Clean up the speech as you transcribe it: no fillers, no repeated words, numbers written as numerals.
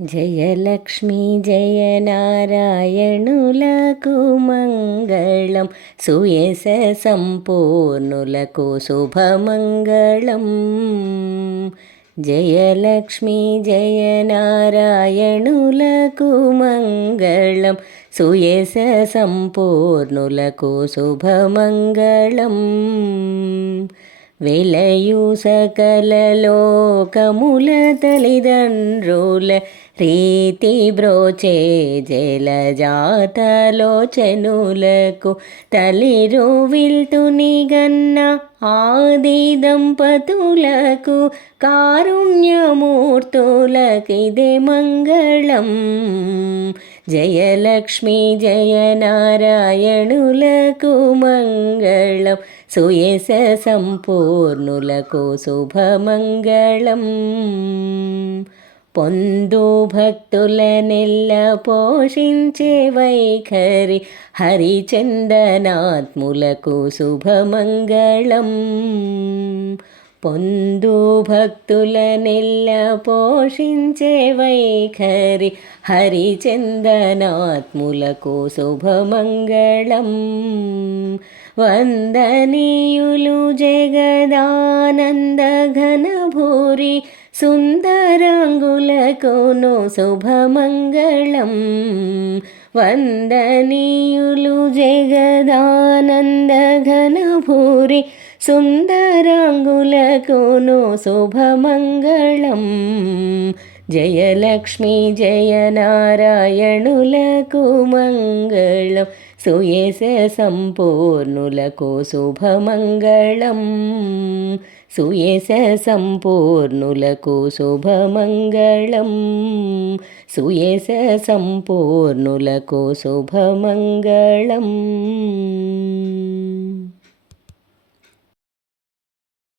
జయలక్ష్మీ జయనారాయణులకు మంగళం, సుయశ సంపూర్ణులకు శుభమంగళం. జయలక్ష్మీ జయనారాయణులకు మంగళం, సుయశ సంపూర్ణులకు శుభమంగళం. వెలయు సకల లోకముల తల్లిదండ్రుల రీతి బ్రోచే జలజాతలోచనులకు తలిరువిల్తుని గన్న ఆది దంపతులకు కారుణ్యమూర్తులకిదే మంగళం. జయలక్ష్మీ జయనారాయణులకు మంగళం, సుయశ సంపూర్ణులకు శుభమంగళం. పొందు భక్తులనెల్ల పోషించే వైఖరి హరిచందనాత్ములకు శుభమంగళం. పొందు భక్తులనెల్ల పోషించే వైఖరి హరిచందనాత్ములకు శుభమంగళం. వందనీయులు జగదానంద ఘనభూరి సుందరాంగులకును శుభమంగళం. వందనీయులు జగదానంద ఘనభూరి సుందరాంగులకును శుభమంగళం. జయలక్ష్మీ జయనారాయణులకు మంగళం, సుయశ సంపూర్ణులకు శుభమంగళం. సుయశ సంపూర్ణులకు శుభమంగళం. సుయశ సంపూర్ణులకు శుభమంగళం.